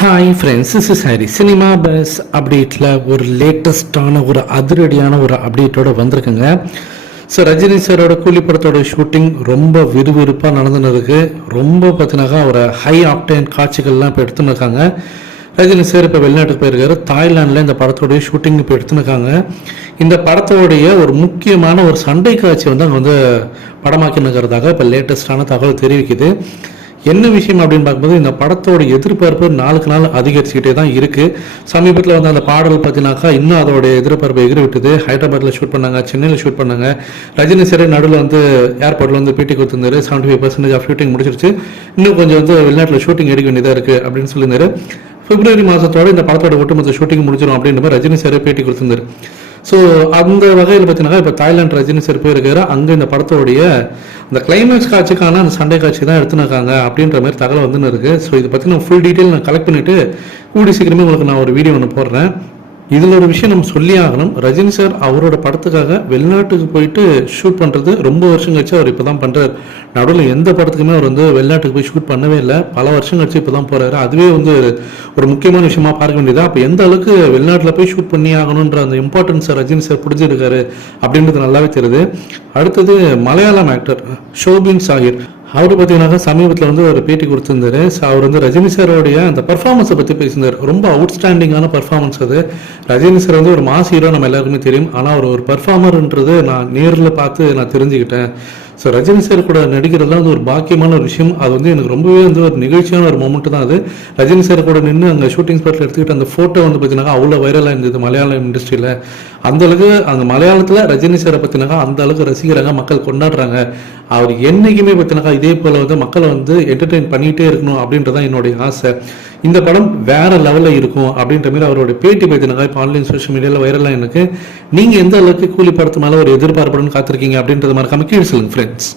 Hi friends, this is Hari. Cinema bus அப்டேட்டில் ஒரு லேட்டஸ்டான ஒரு அதிரடியான ஒரு அப்டேட்டோடு வந்திருக்குங்க. ஸோ ரஜினி சாரோட கூலி படத்தோட ஷூட்டிங் ரொம்ப விறுவிறுப்பாக நடந்துன்னு இருக்குது. ரொம்ப பார்த்தீங்கன்னாக்கா ஒரு ஹை ஆப்டைன் காட்சிகள்லாம் இப்போ எடுத்துன்னு இருக்காங்க. ரஜினி சார் இப்போ வெளிநாட்டுக்கு போயிருக்காரு. தாய்லாண்டில் இந்த படத்தோடைய ஷூட்டிங் இப்போ எடுத்துன்னு. இந்த படத்தோடைய ஒரு முக்கியமான ஒரு சண்டை காட்சி வந்து அங்கே வந்து படமாக்கினுக்கிறதாக இப்போ லேட்டஸ்டான தகவல் தெரிவிக்குது. என்ன விஷயம் அப்படின்னு பார்க்கும்போது, இந்த படத்தோட எதிர்பார்ப்பு நாளுக்கு நாள் அதிகரிச்சுக்கிட்டே தான் இருக்குது. சமீபத்தில் வந்து அந்த பாடல் பார்த்தீங்கன்னாக்கா இன்னும் அதோட எதிர்பார்ப்பு எகிரி விட்டுது. ஹைதராபாத்தில் ஷூட் பண்ணாங்க, சென்னையில் ஷூட் பண்ணாங்க. ரஜினி சார் நடுவில் வந்து ஏர்போர்ட்டில் வந்து பேட்டி கொடுத்துருந்தாரு. 75% ஆஃப் ஷூட்டிங் முடிச்சிருச்சு, இன்னும் கொஞ்சம் வந்து வெளிநாட்டில் ஷூட்டிங் எடுக்க வேண்டியதாக இருக்குது அப்படின்னு சொல்லியிருந்தாரு. பிப்ரவரி மாதத்தோட இந்த படத்தோட ஒட்டுமொத்த ஷூட்டிங் முடிச்சிடும் அப்படின்ற மாதிரி ரஜினி சார் பேட்டி கொடுத்துருந்தாரு. ஸோ அந்த வகையில் பார்த்தீங்கன்னா இப்போ தாய்லாந்து ரஜினி சார் போயிருக்காரு. அங்கே இந்த படத்தோடைய அந்த கிளைமேக்ஸ் காட்சிக்கான அந்த சண்டை காட்சி தான் எடுத்துனாக்காங்க அப்படின்ற மாதிரி தகவல் வந்துன்னு இருக்குது. ஸோ இதை பற்றி நான் ஃபுல் டீட்டெயில் நான் கலெக்ட் பண்ணிவிட்டு கூடி சீக்கிரமே உங்களுக்கு நான் ஒரு வீடியோ ஒன்று போடுறேன். இதில் ஒரு விஷயம் நம்ம சொல்லி ஆகணும். ரஜினி சார் அவரோட படத்துக்காக வெளிநாட்டுக்கு போயிட்டு ஷூட் பண்ணுறது ரொம்ப வருஷம் கழிச்சு அவர் இப்போ தான் பண்ணுறாரு. நடுவில் எந்த படத்துக்குமே அவர் வந்து வெளிநாட்டுக்கு போய் ஷூட் பண்ணவே இல்லை. பல வருஷம் கழிச்சு இப்போ தான் போகிறாரு. அதுவே வந்து ஒரு முக்கியமான விஷயமா பார்க்க வேண்டியது. அப்போ எந்த அளவுக்கு வெளிநாட்டில் போய் ஷூட் பண்ணி ஆகணுன்ற அந்த இம்பார்ட்டன்ஸை ரஜினி சார் புரிஞ்சிருக்காரு அப்படின்றது நல்லாவே தெரியுது. அடுத்தது மலையாளம் ஆக்டர் ஷோபின் சாஹிர். அவர் பார்த்தீங்கன்னாக்கா சமீபத்தில் வந்து ஒரு பேட்டி கொடுத்துருந்தாரு. அவர் வந்து ரஜினி சாரோடைய அந்த பர்ஃபார்மன்ஸை பற்றி பேசியிருந்தார். ரொம்ப அவுட்ஸ்டாண்டிங்கான பர்ஃபார்மன்ஸ் அது. ரஜினி சார் வந்து ஒரு மாஸ் ஹீரோ நம்ம எல்லாருக்குமே தெரியும். ஆனால் அவர் ஒரு பர்ஃபார்மர்ன்றது நான் நேரில் பார்த்து நான் தெரிஞ்சுக்கிட்டேன். ஸோ ரஜினி சார் கூட நடிக்கிறதுலாம் வந்து ஒரு பாக்கியமான ஒரு விஷயம். அது வந்து எனக்கு ரொம்பவே வந்து ஒரு நிகழ்ச்சியான ஒரு மூமெண்ட் தான் அது. ரஜினி சார் கூட நின்று அங்கே ஷூட்டிங் ஸ்பாட்டில் எடுத்துக்கிட்டு அந்த ஃபோட்டோ வந்து பார்த்தீங்கன்னா அவ்வளோ வைரலாக இருந்தது மலையாள இண்டஸ்ட்ரியில். அந்தளவுக்கு அந்த மலையாளத்தில் ரஜினி சாரை பார்த்தீங்கன்னாக்கா அந்த அளவுக்கு ரசிக்கிறாங்க, மக்கள் கொண்டாடுறாங்க. அவர் என்றைக்குமே பார்த்தீங்கன்னாக்கா இதே போல் வந்து மக்களை வந்து என்டர்டெயின் பண்ணிகிட்டே இருக்கணும் அப்படின்றதான் என்னுடைய ஆசை. இந்த படம் வேற லெவலில் இருக்கும் அப்படின்ற மாதிரி அவருடைய பேட்டி பார்த்தீங்கன்னாக்கா இப்போ ஆன்லைன் சோஷியல் மீடியாவில் வைரலாக எனக்கு. நீங்கள் எந்த அளவுக்கு கூலி படத்து மேலே ஒரு எதிர்பார்ப்புடன் காத்திருக்கீங்க அப்படின்றத மறக்காம கீழே சொல்லுங்க ஃப்ரெண்ட்ஸ்.